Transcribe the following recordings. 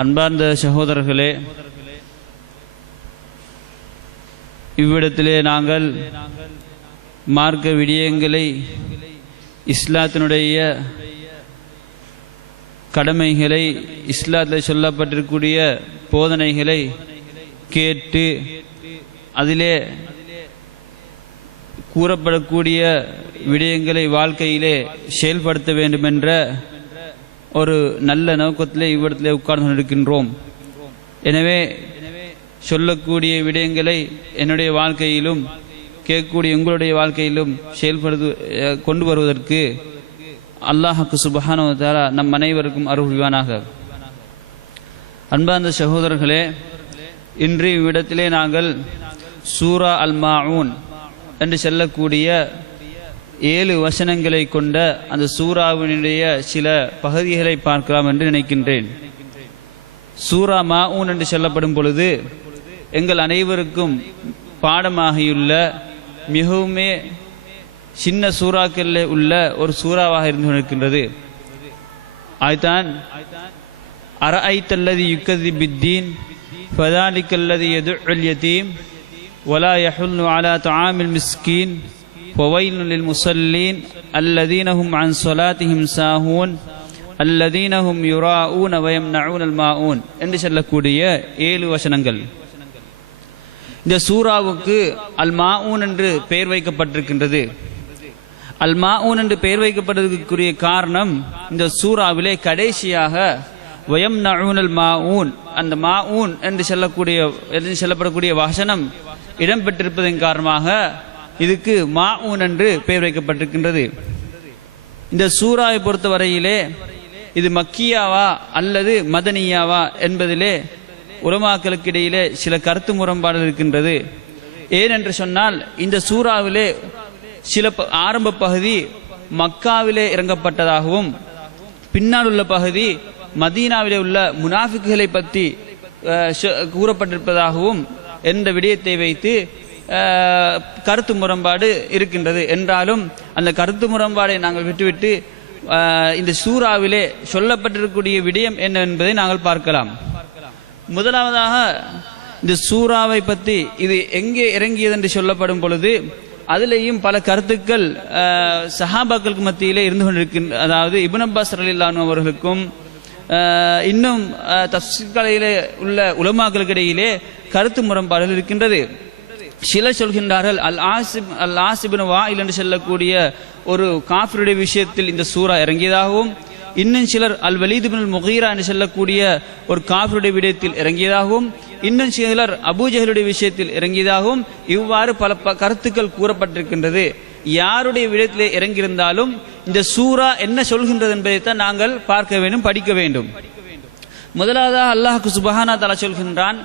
அன்பார்ந்த சகோதரர்களே இவ்விடத்திலே நாங்கள் மார்க்க விடயங்களை இஸ்லாத்தினுடைய கடமைகளை இஸ்லாத்தில் சொல்லப்பட்டிருக்கூடிய போதனைகளை கேட்டு அதிலே கூறப்படக்கூடிய விடயங்களை வாழ்க்கையிலே செயல்படுத்த வேண்டும் என்ற ஒரு நல்ல நோக்கத்திலே இவ்விடத்திலே உட்கார்ந்து கொண்டிருக்கின்றோம். எனவே சொல்லக்கூடிய விடயங்களை என்னுடைய வாழ்க்கையிலும் கேட்கக்கூடிய உங்களுடைய வாழ்க்கையிலும் செயல்படுத்து கொண்டு வருவதற்கு அல்லாஹாக்கு சுபஹானுவதாரா நம் அனைவருக்கும் அருள்வானாக அன்பார்ந்த சகோதரர்களே இன்று இவ்விடத்திலே நாங்கள் சூரா அல் மாவுன் என்று சொல்லக்கூடிய ஏழு வசனங்களை கொண்ட அந்த சூறாவினுடைய சில பகுதிகளை பார்க்கலாம் என்று நினைக்கின்றேன். சூரா மாவுன் என்று சொல்லப்படும் பொழுது எங்கள் அனைவருக்கும் பாடமாகியுள்ள மிகவுமே சின்ன சூறாக்களில் உள்ள ஒரு சூறாவாக இருந்து கொண்டிருக்கின்றது. அதுதான் அர ஐத்தல்லது யுக்கதி பித்தீன் ஃபதாலிக்கல்லது எது ஒலியதீம் ஒலா யஹுல் அலா தாமில் மிஸ்கீன் وويل للمصلين الذين هم عن صلاتهم ساهون الذين هم يراءون ويمنعون الماؤون என்று சொல்லக்கூடிய ஏழு வசனங்கள் இந்த சூறாவுக்கு அல் மாஊன் என்று பெயர் வைக்கப்பட்டிருக்கின்றது அல் மாஊன் என்று பெயர் வைக்கப்பட்டதற்குரிய காரணம் இந்த சூறாவிலே கடைசியாக வயம் நழுனல் மாஊன் அந்த மாஊன் என்று சொல்லக்கூடிய என்று சொல்லப்படக்கூடிய வசனம் இடம்பெற்றிருப்பதன் காரணமாக இதுக்கு மாவுன் என்று பெயர் வைக்கப்பட்டிருக்கின்றது. இந்த சூறாவை பொறுத்தவரையிலே இது மக்கியாவா அல்லது மதனியாவா என்பதிலே உலமாக்களுக்கு இடையிலே சில கருத்து முரண்பாடு இருக்கின்றது. ஏனென்று சொன்னால் இந்த சூறாவிலே சில ப- ஆரம்ப பகுதி மக்காவிலே இறங்கப்பட்டதாகவும் பின்னால் உள்ள பகுதி மதீனாவிலே உள்ள முனாஃபிக்குகளை பற்றி கூறப்பட்டிருப்பதாகவும் என்ற விடயத்தை வைத்து கருத்து முரண்பாடு இருக்கின்றது. என்றாலும் அந்த கருத்து முரண்பாடை நாங்கள் விட்டுவிட்டு இந்த சூறாவிலே சொல்லப்பட்டிருக்கக்கூடிய விடயம் என்ன என்பதை நாங்கள் பார்க்கலாம். முதலாவதாக இந்த சூறாவை பற்றி இது எங்கே இறங்கியது என்று சொல்லப்படும் பொழுது அதுலேயும் பல கருத்துக்கள் சஹாபாக்களுக்கு மத்தியிலே இருந்து கொண்டிருக்கின்ற அதாவது இப்னு அப்பாஸ் அவர்களுக்கும் இன்னும் அஹ், உள்ள உலமாக்களுக்கிடையிலே கருத்து முரண்பாடுகள் இருக்கின்றது. சிலர் சொல்கின்றார்கள் அல் ஆசிப் அல் ஆசிபின் வாயில் என்று சொல்லக்கூடிய ஒரு காஃபிருடைய விஷயத்தில் இந்த சூறா இறங்கியதாகவும் இன்னும் சிலர் அல் வலீதுபின் முகீரா என்று சொல்லக்கூடிய ஒரு காஃபிருடைய விடயத்தில் இறங்கியதாகவும் இன்னும் சிலர் அபூஜஹலுடைய விஷயத்தில் இறங்கியதாகவும் இவ்வாறு பல ப- கருத்துக்கள் கூறப்பட்டிருக்கின்றது. யாருடைய விடயத்திலே இறங்கியிருந்தாலும் இந்த சூரா என்ன சொல்கின்றது என்பதைத்தான் நாங்கள் பார்க்க வேண்டும் படிக்க வேண்டும். முதலாவதாக அல்லாஹ் சுபஹானா தலா சொல்கின்றான்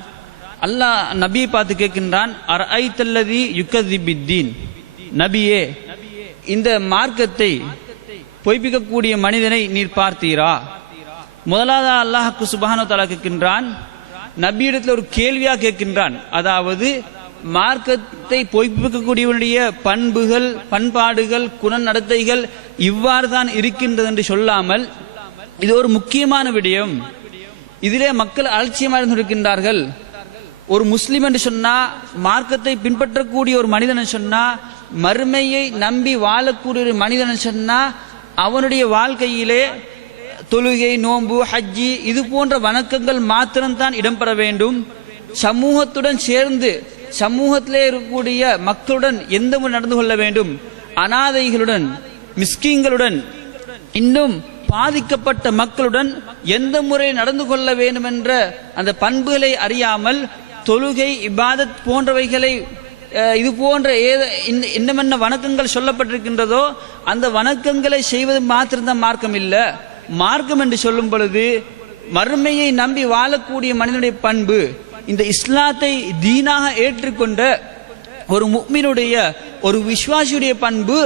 அல்லாஹ் நபியை பார்த்து கேட்கின்றான் அரைத்தல்லதி யுக்கதிபித்தீன் நபியே இந்த மார்க்கத்தை பொய்ப்பிக்கக்கூடிய மனிதனை நீர் பார்த்தீரா? முதலாவது அல்லாஹ்க்கு சுபஹானு தலா கேட்கின்றான் நபியிடத்தில் ஒரு கேள்வியாக கேட்கின்றான். அதாவது மார்க்கத்தை பொய்ப்பிக்கக்கூடியவனுடைய பண்புகள் பண்பாடுகள் குணநடத்தைகள் இவ்வாறு தான் இருக்கின்றது என்று சொல்லாமல் இது ஒரு முக்கியமான விடயம். இதிலே மக்கள் அலட்சியமாக இருந்து இருக்கின்றார்கள். ஒரு முஸ்லீம் என்று சொன்னா மார்க்கத்தை பின்பற்றக்கூடிய ஒரு மனிதன் சொன்னா மறுமையை நம்பி வாழக்கூடிய ஒரு மனிதன் சொன்னா அவனுடைய வாழ்க்கையிலே தொழுகை நோன்பு ஹஜ்ஜி இது போன்ற வணக்கங்கள் மாத்திரம்தான் இடம்பெற வேண்டும். சமூகத்துடன் சேர்ந்து சமூகத்திலே இருக்கக்கூடிய மக்களுடன் எந்த முறை நடந்து கொள்ள வேண்டும்? அனாதைகளுடன் மிஸ்கிங்களுடன் இன்னும் பாதிக்கப்பட்ட மக்களுடன் எந்த முறை நடந்து கொள்ள வேண்டும் என்ற அந்த பண்புகளை அறியாமல் தொழுகை இபாதத் போன்றவைகளை இது போன்ற ஏத இன்ன- என்னமென்ன வணக்கங்கள் சொல்லப்பட்டிருக்கின்றதோ அந்த வணக்கங்களை செய்வது மாத்திரம்தான் மார்க்கம் இல்லை மார்க்கம் என்று சொல்லும் பொழுது மறுமையை நம்பி வாழக்கூடிய மனிதனுடைய பண்பு இந்த இஸ்லாத்தை தீனாக ஏற்றுக்கொண்ட ஒரு முக்மினுடைய ஒரு விஸ்வாசியுடைய பண்பு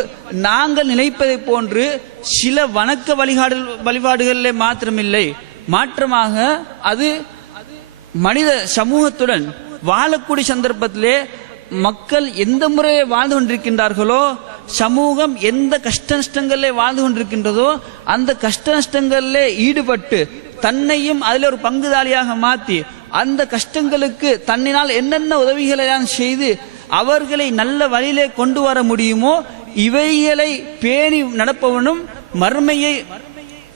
நாங்கள் நினைப்பதை போன்று சில வணக்க வழிபாடு வழிபாடுகளிலே மாத்திரமில்லை. மாற்றமாக அது மனித சமூகத்துடன் வாழக்கூடிய சந்தர்ப்பத்திலே மக்கள் எந்த முறையை வாழ்ந்து கொண்டிருக்கின்றார்களோ சமூகம் எந்த கஷ்ட நஷ்டங்களிலே வாழ்ந்து கொண்டிருக்கின்றதோ அந்த கஷ்ட நஷ்டங்களிலே ஈடுபட்டு தன்னையும் அதில் ஒரு பங்குதாரியாக மாற்றி அந்த கஷ்டங்களுக்கு தன்னினால் என்னென்ன உதவிகளெல்லாம் செய்து அவர்களை நல்ல வழியிலே கொண்டு வர முடியுமோ இவைகளை பேணி நடப்பவனும் மறுமையை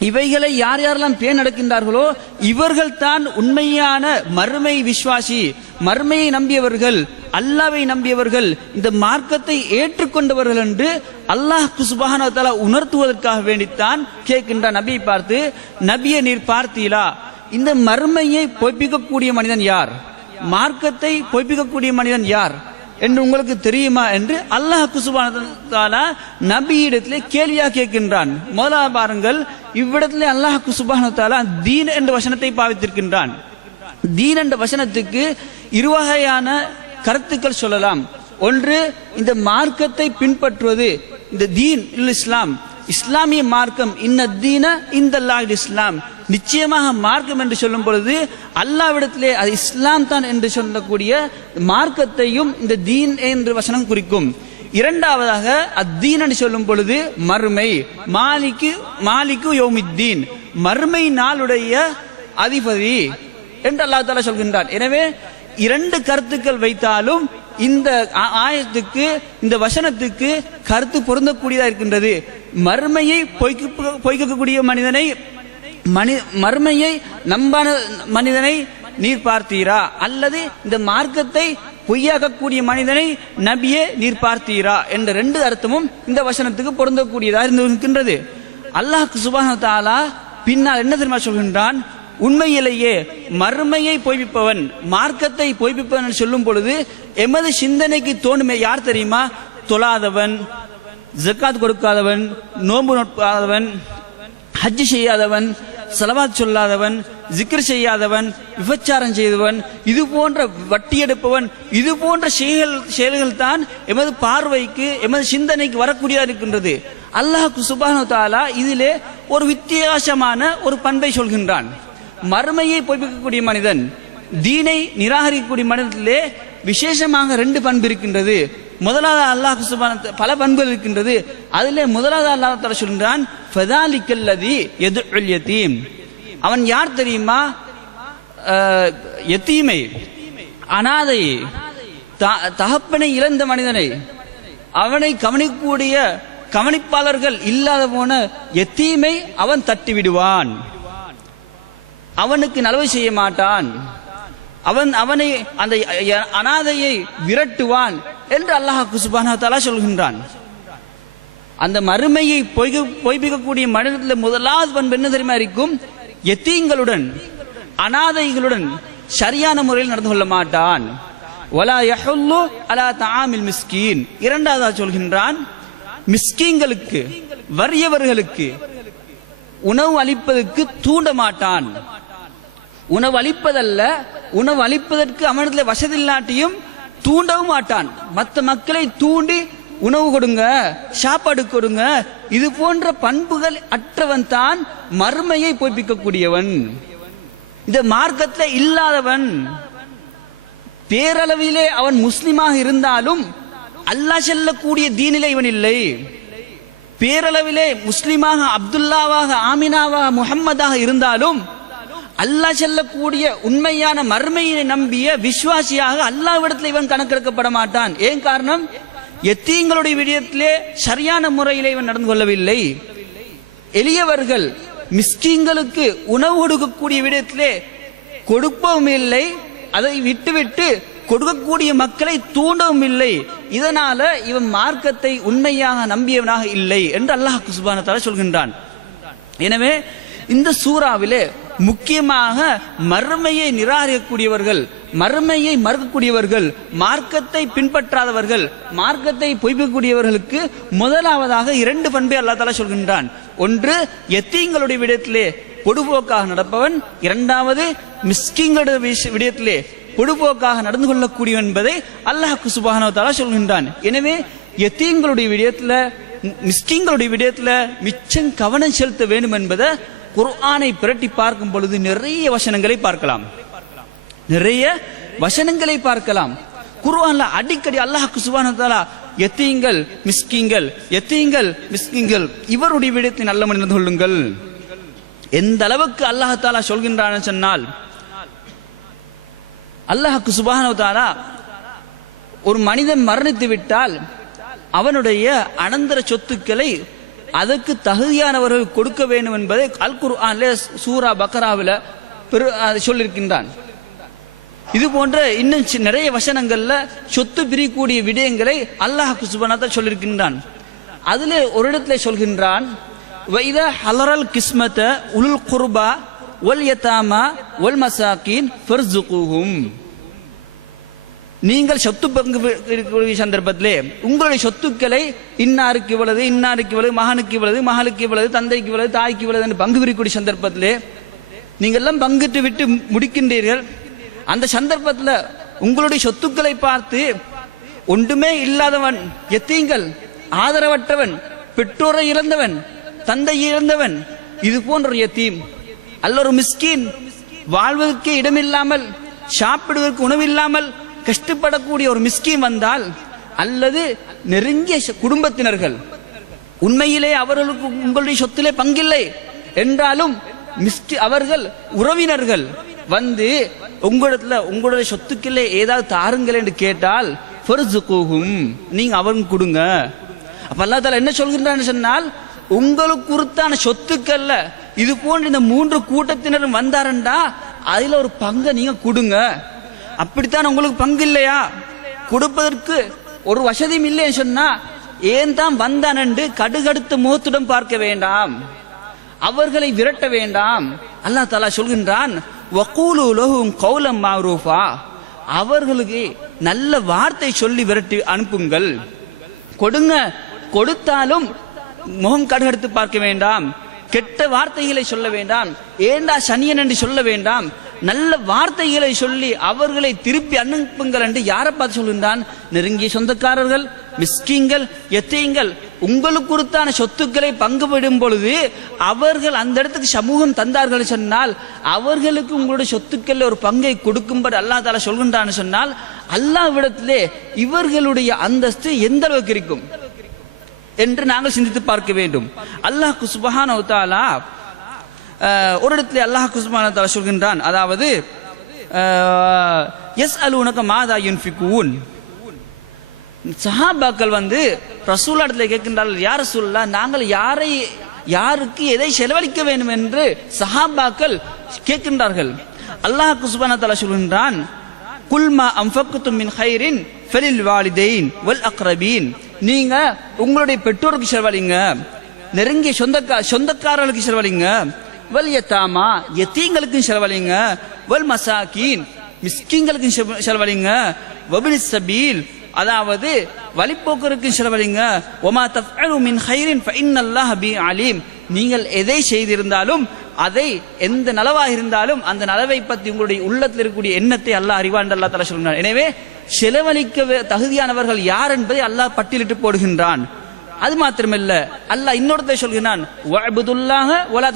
இவைகளை யார் யாரெல்லாம் பேன் நடக்கின்றார்களோ இவர்கள் தான் உண்மையான மறுமை விஸ்வாசி மறுமையை நம்பியவர்கள் அல்லாவை நம்பியவர்கள் இந்த மார்க்கத்தை ஏற்றுக்கொண்டவர்கள் என்று அல்லாஹ் சுபஹான உணர்த்துவதற்காக வேண்டித்தான் கேட்கின்ற நபியை பார்த்து நபியை நீர் பார்த்தீலா இந்த மறுமையை பொய்ப்பிக்கக்கூடிய மனிதன் யார்? மார்க்கத்தை பொய்ப்பிக்கக்கூடிய மனிதன் யார்? என்று உங்களுக்கு தெரியுமா என்று அல்லாஹ் குசுபான நபியிடத்திலே கேள்வியா கேட்கின்றான். முதலா பாருங்கள் இவ்விடத்திலே அல்லாஹ் குசுபான தீன் என்ற வசனத்தை பாவித்திருக்கின்றான். தீன் என்ற வசனத்துக்கு இருவகையான கருத்துக்கள் சொல்லலாம். ஒன்று இந்த மார்க்கத்தை பின்பற்றுவது இந்த தீன் இல் இஸ்லாம். இஸ்லாமிய மார்க்கம் இன்ன தீன இந்த இஸ்லாம். நிச்சயமாக மார்க்கம் என்று சொல்லும் பொழுது அல்லாவிடத்திலே அது இஸ்லாம் தான் என்று சொல்லக்கூடிய மார்க்கத்தையும் இந்த தீன் என்று வசனம் குறிக்கும். இரண்டாவதாக அத்தீன் என்று சொல்லும் பொழுது மறுமை. மாலிக்கு மாலிக்கு யோமித்தீன். மறுமை நாளுடைய அதிபதி என்று அல்லாஹ் தாலா சொல்கின்றார் எனவே இரண்டு கருத்துக்கள் வைத்தாலும் இந்த ஆ- ஆயத்துக்கு இந்த வசனத்துக்கு கருத்து பொருந்தக்கூடியதா இருக்கின்றது. மறுமையை பொய்க்கக்கூடிய மனிதனை மனி மறுமையை நம்பான மனிதனை நீர் பார்த்தீரா? அல்லது இந்த மார்க்கத்தை பொய்யாக்கக்கூடிய மனிதனை நபியே நீர் பார்த்தீரா? என்ற ரெண்டு அர்த்தமும் இந்த வசனத்துக்கு பொருந்தக்கூடியதாக இருந்திருக்கின்றது அல்லாஹ் சுபான தாலா பின்னால் என்ன தெரியுமா சொல்கின்றான்? உண்மையிலேயே மறுமையை பொய்ப்பிப்பவன் மார்க்கத்தை பொய்ப்பிப்பவன் சொல்லும் பொழுது எமது சிந்தனைக்கு தோணுமே யார் தெரியுமா? தொழாதவன். ஜக்காத் கொடுக்காதவன் நோன்பு நோக்காதவன் ஹஜ் செய்யாதவன் செலவாத் சொல்லாதவன் ஜிக்ர் செய்யாதவன் விபச்சாரம் செய்தவன் இது போன்ற வட்டி எடுப்பவன் இது போன்ற செயல் செயல்கள் தான் எமது பார்வைக்கு எமது சிந்தனைக்கு வரக்கூடியதாக இருக்கின்றது. அல்லாஹ் சுபானு தாலா இதிலே ஒரு வித்தியாசமான ஒரு பண்பை சொல்கின்றான். மறுமையை பொய்ப்பிக்கக்கூடிய மனிதன் தீனை நிராகரிக்கக்கூடிய மனிதத்திலே விசேஷமாக ரெண்டு பண்பு இருக்கின்றது. முதலாவது அல்லாஹ் பல பண்புகள் இருக்கின்றது. அதிலே முதலாவது அல்லாஹ் தர சொல்கின்றான் ஃபதாலிக்கல்லதி யதுல் யதீம். அவன் யார் தெரியுமா? எத்தீமை அனாதை த- தகப்பனை இழந்த மனிதனை. அவனை கவனிக்கக்கூடிய கவனிப்பாளர்கள் இல்லாத போன எத்தீமை அவன் தட்டி விடுவான் அவனுக்கு நலவு செய்ய மாட்டான். அவன் அவனை அந்த அனாதையை விரட்டுவான். என்று அல்லாஹ் சுபானா சொல்கின்றான். அந்த மறுமையை பொய்க- பொய்ப்பிக்கக்கூடிய மனிதத்தில் முதலாவது பண்பு என்ன தெரியுமா இருக்கும்? எத்தீங்களுடன் அனாதைகளுடன் சரியான முறையில் நடந்து கொள்ள மாட்டான். ஒலா யஹுல்லு அலா தாமில் மிஸ்கீன். இரண்டாவதா சொல்கின்றான் மிஸ்கீன்களுக்கு வறியவர்களுக்கு உணவு அளிப்பதற்கு தூண்ட மாட்டான். உணவு அளிப்பதல்ல உணவு அளிப்பதற்கு அமனத்தில் வசதி இல்லாட்டியும் தூண்டவும் மாட்டான். மற்ற மக்களை தூண்டி உணவு கொடுங்க சாப்பாடு கொடுங்க. இது போன்ற பண்புகள் அற்றவன் தான் மறுமையை பொய்ப்பிக்கக்கூடியவன். இந்த மார்க்கத்தில் இல்லாதவன். பேரளவிலே அவன் முஸ்லிமாக இருந்தாலும் அல்லாஹ் செல்லக்கூடிய தீனிலே இவன் இல்லை. பேரளவிலே முஸ்லிமாக அப்துல்லாவாக ஆமினாவாக முஹம்மதாக இருந்தாலும் அல்லாஹ் செல்லக்கூடிய உண்மையான மர்மையை நம்பிய விசுவாசியாக அல்லாவிடத்தில் இவன் கணக்கெடுக்கப்பட மாட்டான். ஏன் காரணம்? எத்தீங்களுடைய விடயத்திலே சரியான முறையிலே இவன் நடந்து கொள்ளவில்லை. எளியவர்கள் மிஸ்கிங்களுக்கு உணவு கொடுக்கக்கூடிய விடயத்திலே கொடுப்பவும் இல்லை அதை விட்டுவிட்டு கொடுக்கக்கூடிய மக்களை தூண்டவும் இல்லை. இதனால இவன் மார்க்கத்தை உண்மையாக நம்பியவனாக இல்லை என்று அல்லாஹ் சுபானத்தால சொல்கின்றான். எனவே இந்த சூறாவிலே முக்கியமாக மறுமையை நிராகரிக்கக்கூடியவர்கள் மறுமையை மறுக்கக்கூடியவர்கள் மார்க்கத்தை பின்பற்றாதவர்கள் மார்க்கத்தை பொய்ப்பிக்கக்கூடியவர்களுக்கு முதலாவதாக இரண்டு பண்பை அல்லா தலா சொல்கின்றான். ஒன்று எத்தீங்களுடைய விடயத்திலே பொடுபோக்காக நடப்பவன். இரண்டாவது மிஸ்கிங்களுடைய விடயத்திலே பொடுபோக்காக நடந்து கொள்ளக்கூடியவன் என்பதை அல்லாஹ் சுபானோ தலா சொல்கின்றான். எனவே எத்தீங்களுடைய விடயத்தில் மிஸ்கிங்களுடைய விடயத்தில் மிச்சம் கவனம் செலுத்த வேண்டும் என்பதை குர்ஆனை பிரட்டி பார்க்கும் பொழுது நிறைய வசனங்களை பார்க்கலாம். நிறைய வசனங்களை பார்க்கலாம். குர்ஆன்ல அடிக்கடி அல்லாஹ் சுபானதாலா எத்தீங்கள் மிஸ்கிங்கள் எத்தீங்கள் மிஸ்கிங்கள் இவருடைய விடத்தை நல்ல மனிதன் கொள்ளுங்கள் எந்த அளவுக்கு அல்லாஹாலா சொல்கின்றான் சொன்னால் அல்லாஹுக்கு சுபானவத்தாலா ஒரு மனிதன் மரணித்து விட்டால் அவனுடைய அனந்தர சொத்துக்களை அதற்கு தகுதியானவர்கள் கொடுக்க வேண்டும் என்பதை அல் குர்ஆன்ல சூரா பக்கராவில் பெரு சொல்லியிருக்கின்றான் இது போன்ற இன்னும் நிறைய வசனங்கள்ல சொத்து பிரிக்கக்கூடிய விடயங்களை அல்லாஹ் சுபனாத்தா சொல்லியிருக்கின்றான் அதுல ஒரு இடத்துல சொல்கின்றான் வைத ஹலரல் கிஸ்மத்தை உல் குர்பா ஒல் யதாமா ஒல் மசாக்கின் ஃபர்சுகுஹும் நீங்கள் சொத்து பங்கு இருக்கக்கூடிய சந்தர்ப்பத்திலே உங்களுடைய சொத்துக்களை இன்னாருக்கு இவ்வளவு இன்னாருக்கு இவ்வளவு மகனுக்கு இவ்வளவு மகளுக்கு இவ்வளவு தந்தைக்கு இவ்வளவு தாய்க்கு இவ்வளவு என்று பங்கு பிரிக்கக்கூடிய சந்தர்ப்பத்திலே நீங்கள் எல்லாம் பங்கிட்டு விட்டு முடிக்கின்றீர்கள். அந்த சந்தர்ப்பத்தில் உங்களுடைய சொத்துக்களை பார்த்து ஒன்றுமே இல்லாதவன் எத்தீங்கள்? ஆதரவற்றவன் பெற்றோரை இழந்தவன் தந்தை இழந்தவன் இது போன்ற எத்தீம். அல்ல ஒரு மிஸ்கின். வாழ்வதற்கு இடமில்லாமல் சாப்பிடுவதற்கு உணவில்லாமல் கஷ்டப்படக்கூடிய ஒரு மிஸ்கீம் வந்தால் அல்லது நெருங்கிய குடும்பத்தினர்கள் உண்மையிலே அவர்களுக்கு உங்களுடைய சொத்திலே பங்கில்லை என்றாலும் மிஸ்டி அவர்கள் உறவினர்கள் வந்து உங்களிடத்துல உங்களுடைய சொத்துக்களே ஏதாவது தாருங்கள் என்று கேட்டால் ஃபர்சுகுஹும் நீங்க அவருக்கு கொடுங்க. அப்ப அல்லாஹ் என்ன சொல்கின்றான்னு சொன்னால் உங்களுக்கு குறித்தான சொத்துக்கள்ல இது போன்ற இந்த மூன்று கூட்டத்தினரும் வந்தாரண்டா அதுல ஒரு பங்கை நீங்க கொடுங்க. அப்படித்தான் உங்களுக்கு பங்கு இல்லையா? கொடுப்பதற்கு ஒரு வசதியும் இல்லைன்னு சொன்னா ஏன் தான் வந்தானண்டு கடுகடுத்த முகத்துடன் பார்க்க வேண்டாம். அவர்களை விரட்ட வேண்டாம். அல்லா தாலா சொல்கின்றான் வக்கூலு லஹும் கௌலம் மாரூஃபா. அவர்களுக்கு நல்ல வார்த்தை சொல்லி விரட்டி அனுப்புங்கள். கொடுங்க கொடுத்தாலும் முகம் கடுகடுத்து பார்க்க வேண்டாம். கெட்ட வார்த்தைகளை சொல்ல வேண்டாம். ஏண்டா சனியன் என்று சொல்ல வேண்டாம். நல்ல வார்த்தைகளை சொல்லி அவர்களை திருப்பி அனுப்புங்கள் என்று யாரை பார்த்து சொல்கின்றான்? நெருங்கிய சொந்தக்காரர்கள் மிஸ்கிங்கள் எத்தையுங்கள் உங்களுக்குருத்தான சொத்துக்களை பங்கு விடும் பொழுது அவர்கள் அந்த இடத்துக்கு சமூகம் தந்தார்கள் சொன்னால் அவர்களுக்கு உங்களுடைய சொத்துக்கள் ஒரு பங்கை கொடுக்கும்படி அல்லாஹ் தால சொல்கின்றான்னு சொன்னால் அல்லாஹ்விடத்திலே இவர்களுடைய அந்தஸ்து எந்த அளவுக்கு இருக்கும்? என்று நாங்கள் சிந்தித்து பார்க்க வேண்டும். அல்லாஹ் சுபஹான அவுத்தாலா ஒரு இடத்துல அல்லாஹ் குஸ்மான சொல்கின்றான். அதாவது எஸ் அலுவனக்க மாதா யுன்ஃபிகூன். சஹாபாக்கள் வந்து ரசூல் இடத்துல கேட்கின்றார்கள் யார் ரசூல்லா நாங்கள் யாரை யாருக்கு எதை செலவழிக்க வேண்டும் என்று சஹாபாக்கள் கேட்கின்றார்கள். அல்லாஹ் குஸ்பான தலா சொல்கின்றான் குல்மா அம்ஃபக்தும் மின் ஹைரின் ஃபெலில் வாலிதெயின் வல் அக்ரபீன். நீங்க உங்களுடைய பெற்றோருக்கு செலவழிங்க நெருங்கிய சொந்தக்கா சொந்தக்காரர்களுக்கு செலவழிங்க வல் யத்தாமா எத்தீங்களுக்கும் செலவழிங்க. வல் மசாக்கீன் மிஸ்கிங்களுக்கு செலவழிங்க. வபினி சபீல் அதாவது வழிப்போக்கருக்கு செலவழிங்க. ஒமா தஃஅலு மின் ஹைரின் ஃபஇன்னல்லாஹ பி அலீம். நீங்கள் எதை செய்திருந்தாலும் அதை எந்த நலவாக இருந்தாலும் அந்த நலவை பற்றி உங்களுடைய உள்ளத்தில் இருக்கக்கூடிய எண்ணத்தை அல்லாஹ் அறிவான் அல்லாஹ் தலா சொல்கிறான் எனவே செலவழிக்க தகுதியானவர்கள் யார் என்பதை அல்லாஹ் பட்டியலிட்டு போடுகின்றான். அது மாத்திரமல்ல. அல்லாஹ் இன்னொருத்தை சொல்கிறான் வலா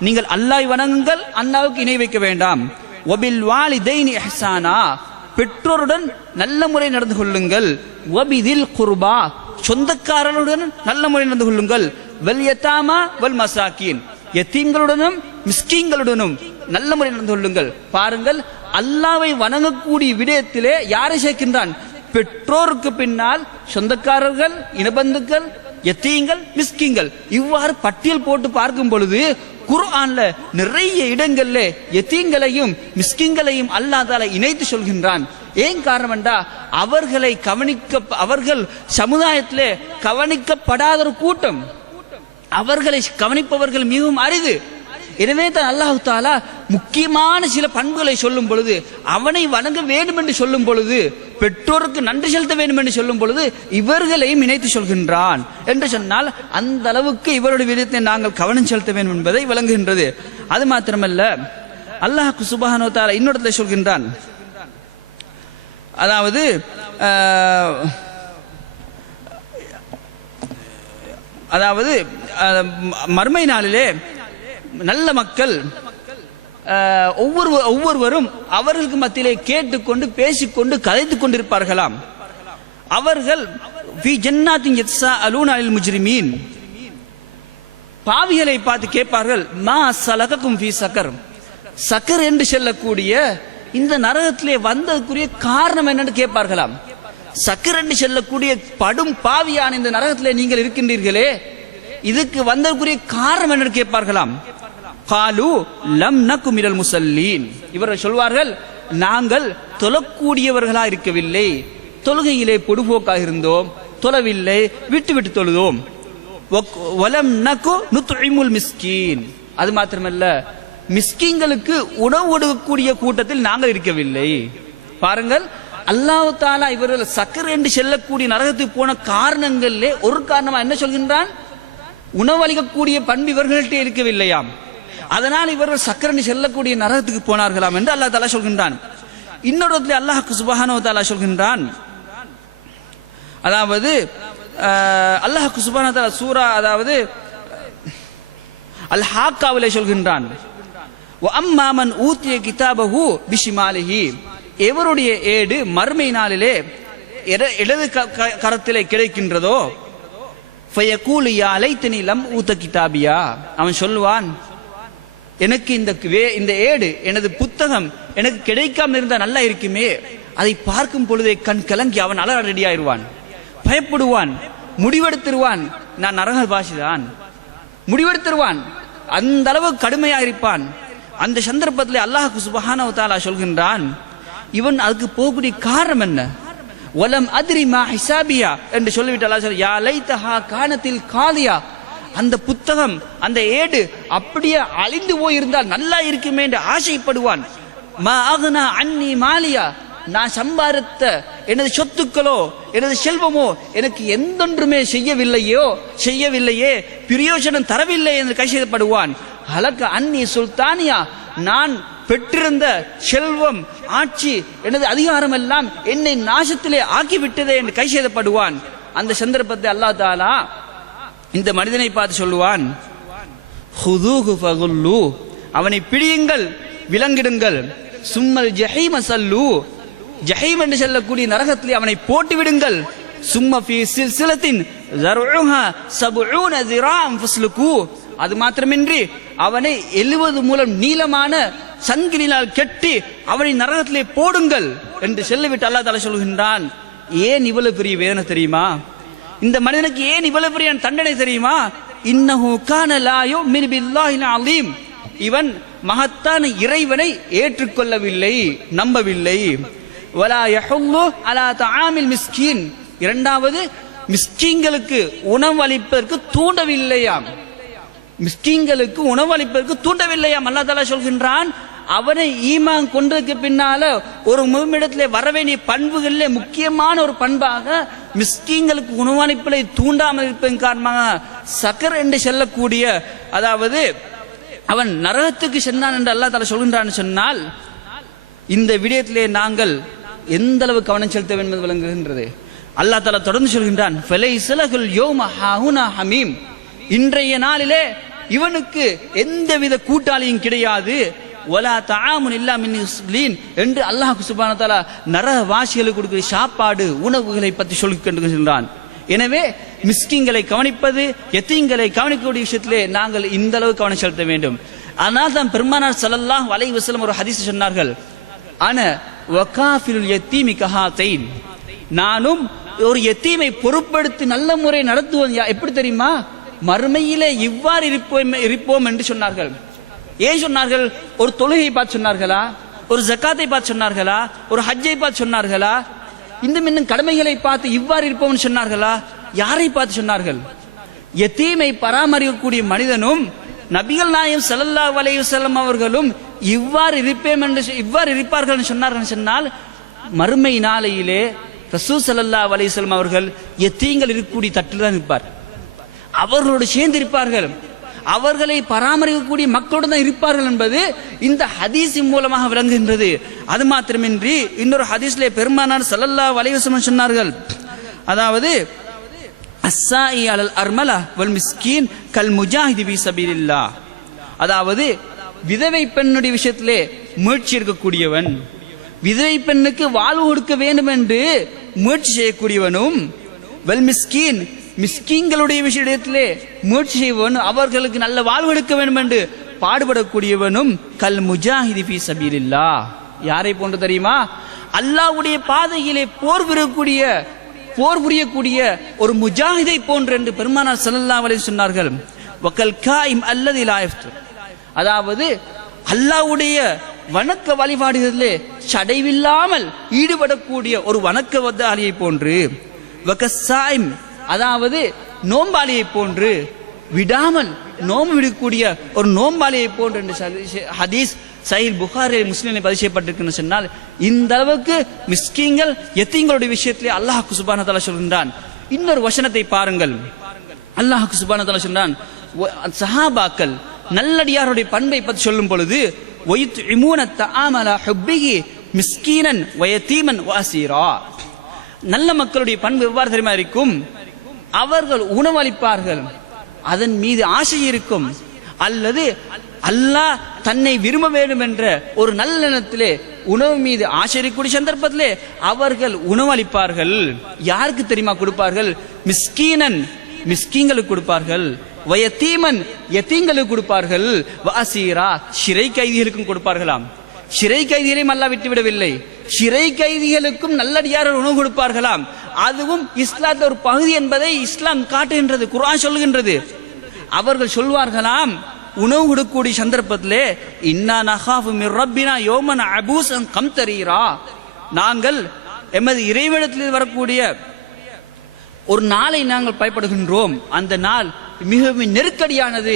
நீங்கள் அல்லாஹ் வணங்குங்கள் அல்லாஹ்வுக்கு இணை வைக்க வேண்டாம். ஒபில் வாலிதைனி இஹ்சானா. பெற்றோருடன் நல்ல முறை நடந்து கொள்ளுங்கள். ஒபிதில் குர்பா. சொந்தக்காரர்களுடன் நல்ல முறை நடந்து கொள்ளுங்கள். வல் யதாமா வல் மசாக்கீன். யத்தீம்களுடனும் மிஸ்கீங்களுடனும் நல்ல முறை நடந்து கொள்ளுங்கள். பாருங்கள் அல்லாவை வணங்கக்கூடிய விடயத்திலே யாரை சேர்க்கின்றான்? பெற்றோருக்கு பின்னால் சொந்தக்காரர்கள் இனபந்துக்கள் எத்தீங்கள் மிஸ்கிங்கள் இவ்வாறு பட்டியல் போட்டு பார்க்கும் பொழுது குர்ஆன்ல நிறைய இடங்கள்ல எத்தீங்களையும் மிஸ்கிங்களையும் அல்லாதால இணைத்து சொல்கின்றான். ஏன் காரணம்டா அவர்களை கவனிக்க அவர்கள் சமுதாயத்திலே கவனிக்கப்படாத ஒரு கூட்டம். அவர்களை கவனிப்பவர்கள் மிகவும் அரிது. எனவே தான் அல்லாஹ் தாலா முக்கியமான சில பண்புகளை சொல்லும் பொழுது அவனை வணங்க வேண்டும் என்று சொல்லும் பொழுது பெற்றோருக்கு நன்றி செலுத்த வேண்டும் என்று சொல்லும் பொழுது இவர்களையும் இணைத்து சொல்கின்றான். என்று சொன்னால் அந்த அளவுக்கு இவருடைய விதத்தை நாங்கள் கவனம் செலுத்த வேண்டும் என்பதை விளங்குகின்றது. அது மாத்திரமல்ல அல்லாஹ் சுபஹானோ தாலா இன்னொருத்தரை சொல்கின்றான். அதாவது அதாவது மர்மை மறுமை நாளிலே நல்ல மக்கள் ஒவ்வொரு ஒவ்வொருவரும் அவர்களுக்கு மத்தியிலே கேட்டுக்கொண்டு பேசிக்கொண்டு கதைத்துக் கொண்டிருப்பார்களாம். அவர்கள் முஜ்ரிமீன். பாவிகளை பார்த்து கேட்பார்கள் மா சலகக்கும் ஃபீ சக்கர் சக்கர் என்று சொல்லக்கூடிய இந்த நரகத்திலே வந்ததுக்குரிய காரணம் என்னன்னு கேட்பார்களாம். சக்கர் என்று சொல்லக்கூடிய படும் பாவியான இந்த நரகத்திலே நீங்கள் இருக்கின்றீர்களே இதுக்கு வந்ததுக்குரிய காரணம் என்னன்னு கேட்பார்களாம். காலு லம் நக்கு மிரல் முசல்லீன் இவர்கள் சொல்வார்கள் நாங்கள் தொழக்கூடியவர்களா இருக்கவில்லை. தொழுகையிலே பொடுபோக்காக இருந்தோம். தொழவில்லை விட்டு விட்டு தொழுதோம். வலம் நக்கு நுத்இமுல் மிஸ்கீன். அது மாத்திரமல்ல மிஸ்கிங்களுக்கு உணவு கொடுக்கக்கூடிய கூட்டத்தில் நாங்கள் இருக்கவில்லை. பாருங்கள் அல்லாஹு தாலா இவர்கள் சக்கர் என்று செல்லக்கூடிய நரகத்துக்கு போன காரணங்களிலே ஒரு காரணமா என்ன சொல்கின்றான்? உணவளிக்கக்கூடிய பண்பு இவர்கள்ட்டே இருக்கவில்லையாம். அதனால் இவர்கள் சக்கரனி செல்லக்கூடிய நரகத்துக்கு போனார்களாம் என்று அல்லா தாலா சொல்கின்றான். இன்னொரு இடத்துல அல்லாஹ் சுபஹானோ தாலா சொல்கின்றான். அதாவது அல்லாஹ் சுபஹானோ தாலா சூரா அதாவது அல் ஹாக்காவிலே சொல்கின்றான். அம்மாமன் அம்மா மன் ஊத்திய கிதாபஹு பிஷிமாலிஹி. எவருடைய ஏடு மறுமை நாளிலே எட- இடது க- க- கரத்திலே கிடைக்கின்றதோ ஃபயகூலியா அலைத்தனிலம் ஊத்த கிதாபியா. அவன் சொல்லுவான் எனக்கு இந்த வே- இந்த ஏடு எனது புத்தகம் எனக்கு கிடைக்காம இருந்தா நல்லா இருக்குமே. அதை பார்க்கும் பொழுதே கண் கலங்கி அவன் அலற ரெடியாயிருவான் பயப்படுவான். முடிவெடுத்துருவான். நான் நரகவாசிதான். முடிவெடுத்துருவான். அந்த அளவு கடுமையாக இருப்பான். அந்த சந்தர்ப்பத்தில் அல்லாஹ் சுபஹானவத்தாலா சொல்கின்றான் இவன் அதுக்கு போகக்கூடிய காரணம் என்ன? ஒலம் அதிரிமா ஹிசாபியா என்று சொல்லிவிட்டு அல்லாஹ் யா லைத்தஹா கானத்தில் காலியா அந்த புத்தகம் அந்த ஏடு அப்படியே அழிந்து போயிருந்தால் நல்லா இருக்குமே என்று ஆசைப்படுவான். மா அன்னி மாலியா நான் சம்பாதித்த எனது சொத்துக்களோ எனது செல்வமோ எனக்கு எந்தொன்றுமே செய்யவில்லையோ செய்யவில்லையே பிரயோஜனம் தரவில்லை என்று கசிதப்படுவான் அலக்க அன்னி சுல்தானியா நான் பெற்றிருந்த செல்வம் ஆட்சி எனது அதிகாரம் எல்லாம் என்னை நாசத்திலே ஆக்கிவிட்டதே என்று கைசெய்தப்படுவான். அந்த சந்தர்ப்பத்தை அல்லா தாலா இந்த மனிதனை பார்த்து சொல்லுவான் அவனை பிடியுங்கள் விலங்கிடுங்கள். சும்மல் ஜஹீம சல்லு. ஜஹீம் என்று சொல்லக்கூடிய நரகத்திலே அவனை போட்டு விடுங்கள். சும்ம ஃபி சில்சிலத்தின் சபுஊன ஜிராம் ஃபஸ்லுக்கு அது மாத்திரமின்றி அவனை எழுவது மூலம் நீளமான சங்கினால் கெட்டி அவனை நரகத்திலே போடுங்கள் என்று சொல்லிவிட்டு அல்லா தலை சொல்கின்றான். ஏன் இவ்வளவு பெரிய வேதனை தெரியுமா? இந்த மனிதனுக்கு ஏன் இவ்வளவு பெரிய தண்டனை தெரியுமா? இன்னஹு கான லாயோ யுமினு அலீம். இவன் மகத்தான இறைவனை ஏற்றுக்கொள்ளவில்லை நம்பவில்லை. வலா யஹுல்லு அலா தஆமில் மிஸ்கீன். இரண்டாவது மிஸ்கீன்களுக்கு உணவளிப்பதற்கு தூண்டவில்லையாம். மிஸ்கீன்களுக்கு உணவளிப்பதற்கு தூண்டவில்லையாம். அல்லாஹ் தஆலா சொல்கின்றான் அவனை ஈமான் கொண்டதுக்கு பின்னால ஒரு முகமிடத்திலே வர வேண்டிய பண்புகளிலே முக்கியமான ஒரு பண்பாக மிஸ்கீன்களுக்கு உணவளிப்பதை தூண்டாமல் இருப்பதன் காரணமாக சக்கர் என்று செல்லக்கூடிய அதாவது அவன் நரகத்துக்கு சென்றான் என்று அல்லாஹ் தலை சொல்கின்றான் சொன்னால் இந்த விடயத்திலே நாங்கள் எந்த அளவு கவனம் செலுத்த வேண்டும் விளங்குகின்றது. அல்லா தலா தொடர்ந்து சொல்கின்றான் ஹமீம். இன்றைய நாளிலே இவனுக்கு எந்தவித கூட்டாளியும் கிடையாது. ஒலா தாமுன் இல்லா மின் என்று அல்லாஹ் சுப்ஹானஹு வ நரகவாசிகளுக்கு கொடுக்கிற சாப்பாடு உணவுகளை பற்றி சொல்லிக்கொண்டிருக்கின்றான் எனவே மிஸ்கிங்களை கவனிப்பது எத்தீங்களை கவனிக்கக்கூடிய விஷயத்திலே நாங்கள் இந்த அளவு கவனம் செலுத்த வேண்டும். ஆனால் தான் பெருமானார் ஸல்லல்லாஹு வலை வசலம் ஒரு ஹதீஸ் சொன்னார்கள். ஆன வகாஃபிலுல் எத்தீமி கஹாத்தைன். நானும் ஒரு எத்தீமை பொறுப்படுத்தி நல்ல முறை நடத்துவது யா- எப்படி தெரியுமா? மறுமையிலே இவ்வாறு இருப்போம் இருப்போம் என்று சொன்னார்கள். ஏன் சொன்னார்கள்? ஒரு தொழுகையை பார்த்து சொன்னார்களா? ஒரு ஜக்காத்தை பார்த்து சொன்னார்களா? ஒரு ஹஜ்ஜை பார்த்து சொன்னார்களா? இந்த இன்னும் கடமைகளை பார்த்து இவ்வாறு இருப்பவன் சொன்னார்களா? யாரை பார்த்து சொன்னார்கள்? எத்தீமை பராமரிக்கக்கூடிய மனிதனும் நபிகள் நாயம் ஸல்லல்லாஹு வலையுசல்லம் அவர்களும் இவ்வாறு இருப்பேன் என்று இவ்வாறு இருப்பார்கள் என்று சொன்னார்கள் சொன்னால் மறுமை நாளையிலே ரசூ ஸல்லல்லாஹு வலையுசல்லம் அவர்கள் எத்தீங்கள் இருக்கக்கூடிய தட்டில் தான் இருப்பார். அவர்களோடு சேர்ந்து இருப்பார்கள் அவர்களை பராமரிக்கக்கூடிய மக்களோடு தான் இருப்பார்கள் என்பது இந்த ஹதீஸின் மூலமாக விளங்குகின்றது. அது மாத்திரமின்றி இன்னொரு ஹதீஸ்லே பெருமானார் சல்லல்லா அலைஹி சொன்னார்கள். அதாவது அஸ்ஸாஇ அலல் அர்மலா வல் மிஸ்கீன் கல் முஜாஹிதி பி சபீலில்லா அதாவது விதவை பெண்ணுடைய விஷயத்திலே முயற்சி எடுக்கக்கூடியவன் விதவை பெண்ணுக்கு வாழ்வு கொடுக்க வேண்டும் என்று முயற்சி செய்யக்கூடியவனும் வெல் மிஸ்கீன் மிஸ்கிங்களுடைய விஷயத்திலே முயற்சி செய்வனும் அவர்களுக்கு நல்ல வாழ்வு எடுக்க வேண்டும் என்று பாடுபடக்கூடியவனும் கல் முஜாஹிதி பி சபீலில்லா யாரை போன்று தெரியுமா? அல்லாஹ்வுடைய பாதையிலே போர் புரியக்கூடிய போர் புரியக்கூடிய ஒரு முஜாஹிதை போன்று என்று பெருமானார் ஸல்லல்லாஹு அலைஹி சொன்னார்கள். வக்கல் காயிம் அல்லது அதாவது அல்லாஹ்வுடைய வணக்க வழிபாடுகளிலே சடைவில்லாமல் ஈடுபடக்கூடிய ஒரு வணக்க வதாலியை போன்று. வகசாயிம் அதாவது நோம்பாளியை போன்று விடாமல் நோம்பு விடக்கூடிய ஒரு நோம்பாளியை போன்று என்று ஹதீஸ் சஹில் புகாரில் முஸ்லீமில் பதிவு செய்யப்பட்டிருக்குன்னு சொன்னால் இந்த அளவுக்கு மிஸ்கிங்கள் எத்தீங்களுடைய விஷயத்திலே அல்லாஹ் சுபான தலா சொல்கின்றான். இன்னொரு வசனத்தை பாருங்கள். அல்லாஹ் சுபான தலா சொல்கிறான் சஹாபாக்கள் நல்லடியாருடைய பண்பை பற்றி சொல்லும் பொழுது மிஸ்கீனன் நல்ல மக்களுடைய பண்பு எவ்வாறு தெரியுமா இருக்கும்? அவர்கள் உணவளிப்பார்கள். அதன் மீது ஆசை இருக்கும். அல்லது அல்லாஹ் தன்னை விரும்ப வேண்டும் என்ற ஒரு நல்லெண்ணத்திலே உணவு மீது ஆசை சந்தர்ப்பத்திலே அவர்கள் உணவளிப்பார்கள். யாருக்கு தெரியுமா கொடுப்பார்கள்? மிஸ்கீனன் மிஸ்கீங்களுக்கு கொடுப்பார்கள். வயத்தீமன் யத்தீங்களுக்கு கொடுப்பார்கள். வாசீரா சிறை கைதிகளுக்கும் கொடுப்பார்களாம். சிறை கைதிகளையும் அல்லா விட்டு விடவில்லை சிறை கைதிகளுக்கும் நல்லடியார்கள் உணவு கொடுப்பார்களாம். அதுவும் இஸ்லாத்த ஒரு பகுதி என்பதை இஸ்லாம் காட்டுகின்றது குரான் சொல்லுகின்றது. அவர்கள் சொல்வார்களாம் உணவு கொடுக்கக்கூடிய சந்தர்ப்பத்திலே இன்னா நகாஃபு மிர் ரப்பினா யோமன் அபூசன் கம் தரீரா நாங்கள் எமது இறைவனத்தில் வரக்கூடிய ஒரு நாளை நாங்கள் பயப்படுகின்றோம். அந்த நாள் மிகவும் நெருக்கடியானது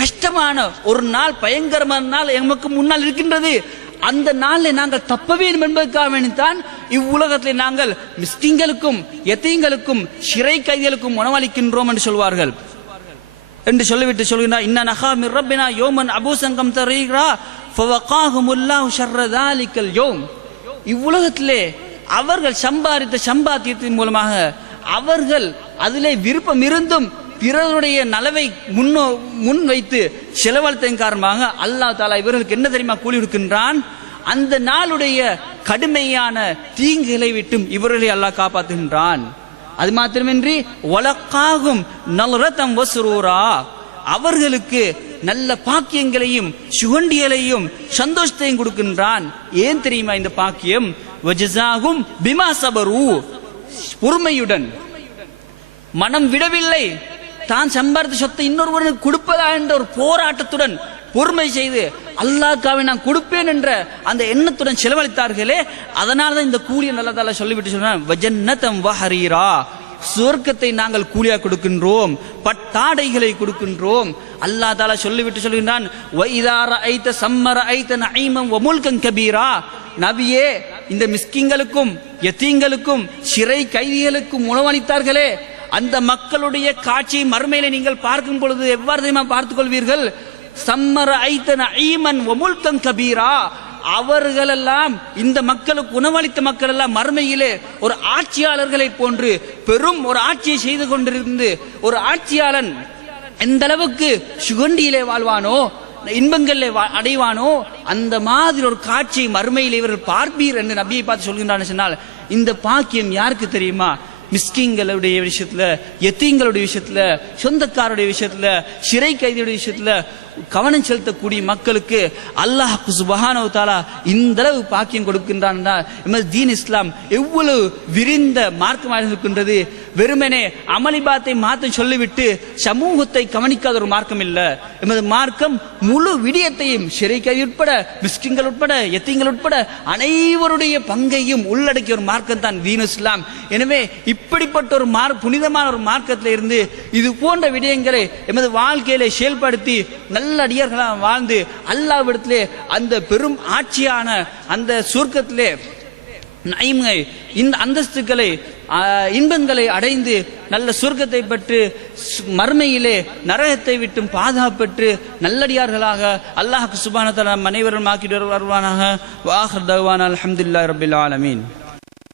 கஷ்டமான ஒரு நாள் பயங்கரமான நாள் எமக்கு முன்னால் இருக்கின்றது. அந்த நாளில் நாங்கள் தப்ப வேண்டும் என்பதற்காக வேண்டித்தான் இவ்வுலகத்தில் நாங்கள் மிஸ்டிங்களுக்கும் எத்தைங்களுக்கும் சிறை கைதிகளுக்கும் உணவளிக்கின்றோம் என்று சொல்வார்கள். என்று சொல்லிவிட்டு சொல்கிறார் இன்ன நகா மிர் யோமன் அபூசங்கம் தரீரா ஃபவகாஹுமுல்லாஹு ஷர்ரதாலிக்கல் யோம். இவ்வுலகத்திலே அவர்கள் சம்பாதித்த சம்பாத்தியத்தின் மூலமாக அவர்கள் அதிலே விருப்பம் இருந்தும் பிறருடைய நலவை முன்னோ முன் வைத்து செலவழித்ததன் காரணமாக அல்லாஹ் தாலா இவர்களுக்கு என்ன தெரியுமா கூலி கொடுக்கின்றான் அந்த நாளுடைய கடுமையான தீங்குகளை விட்டும் இவர்களை அல்லாஹ் காப்பாற்றுகின்றான். அது மாத்திரமின்றி வழக்காகும் நல்ரதம் வசுரூரா. அவர்களுக்கு நல்ல பாக்கியங்களையும் சுகண்டியலையும் சந்தோஷத்தையும் கொடுக்கின்றான். ஏன் தெரியுமா இந்த பாக்கியம்? வஜசாகும் பிமா சபரு. பொறுமையுடன். மனம் விடவில்லை. தான் சம்பாதித்த சொத்தை இன்னொருவனுக்கு கொடுப்பதா என்ற ஒரு போராட்டத்துடன் பொறுமை செய்து அல்லாக்காவை நான் கொடுப்பேன் என்ற அந்த எண்ணத்துடன் செலவழித்தார்களே அதனால தான் இந்த கூலிய நல்லதால சொல்லிவிட்டு சொன்னான் வஜன்னதம் வஹரீரா. சுவர்க்கத்தை நாங்கள் கூலியா கொடுக்கின்றோம் பட்டாடைகளை கொடுக்கின்றோம். அல்லாஹ் தாலா சொல்லிவிட்டு சொல்கின்றான் வைதார ஐத்த சம்மர ஐத்த நைமம் வமுல்கன் கபீரா. நபியே இந்த மிஸ்கிங்களுக்கும் எத்தீங்களுக்கும் சிறை கைதிகளுக்கும் உணவளித்தார்களே அந்த மக்களுடைய காட்சியை மறுமையில நீங்கள் பார்க்கும் பொழுது எவ்வாறு தெரியுமா பார்த்துக் கொள்வீர்கள்? சம்மர ஐத்தன் நஈமன் ஒமுல்கன் கபீரா. அவர்களெல்லாம் இந்த மக்களுக்கு உணவளித்த மக்கள் எல்லாம் மறுமையிலே ஒரு ஆட்சியாளர்களை போன்று பெரும் ஒரு ஆட்சியை செய்து கொண்டிருந்து ஒரு ஆட்சியாளன் எந்த அளவுக்கு சுகண்டியிலே வாழ்வானோ இன்பங்களிலே வா- அடைவானோ அந்த மாதிரி ஒரு காட்சியை மறுமையில் இவர்கள் பார்ப்பீர் என்று நபியை பார்த்து சொல்கின்றான்னு சொன்னால் இந்த பாக்கியம் யாருக்கு தெரியுமா? மிஸ்கிங்களுடைய விஷயத்துல எத்தீங்களுடைய விஷயத்துல சொந்தக்காரருடைய விஷயத்துல சிறை கைதியுடைய விஷயத்துல கவனம் செலுத்தக்கூடிய மக்களுக்கு அல்லாஹ் சுபஹானவ தாலா இந்த அளவு பாக்கியம் கொடுக்கின்றான் தீன் இஸ்லாம் எவ்வளவு விரிந்த மார்க்கமாக இருக்கின்றது. வெறுமனே அமளிபாத்தை மாற்றம் சொல்லிவிட்டு சமூகத்தை கவனிக்காத ஒரு மார்க்கம் இல்ல. எமது மார்க்கம் முழு விடியத்தையும் சிறைக்கை உட்பட மிஸ்கிங்கள் உட்பட எத்திங்கள் உட்பட அனைவருடைய பங்கையும் உள்ளடக்கிய ஒரு மார்க்கம் தான் தீன் இஸ்லாம். எனவே இப்படிப்பட்ட ஒரு மார் புனிதமான ஒரு மார்க்கத்தில் இருந்து இது போன்ற விடயங்களை எமது வாழ்க்கையிலே செயல்படுத்தி நல்ல அடியார்களாக வாழ்ந்து அல்லாவிடத்திலே அந்த பெரும் ஆட்சியான அந்த சுருக்கத்திலே நைமை இந்த அந்தஸ்துக்களை இன்பங்களை அடைந்து நல்ல சுருக்கத்தை பெற்று மறுமையிலே நரகத்தை விட்டும் பாதுகாப்பெற்று நல்லடியார்களாக அல்லாஹ் சுபானத்தை நம் அனைவரும் ஆக்கிட்டு வருவானாக. வாஹர் தவான் அலமதுல்லா ரபில் ஆலமீன்.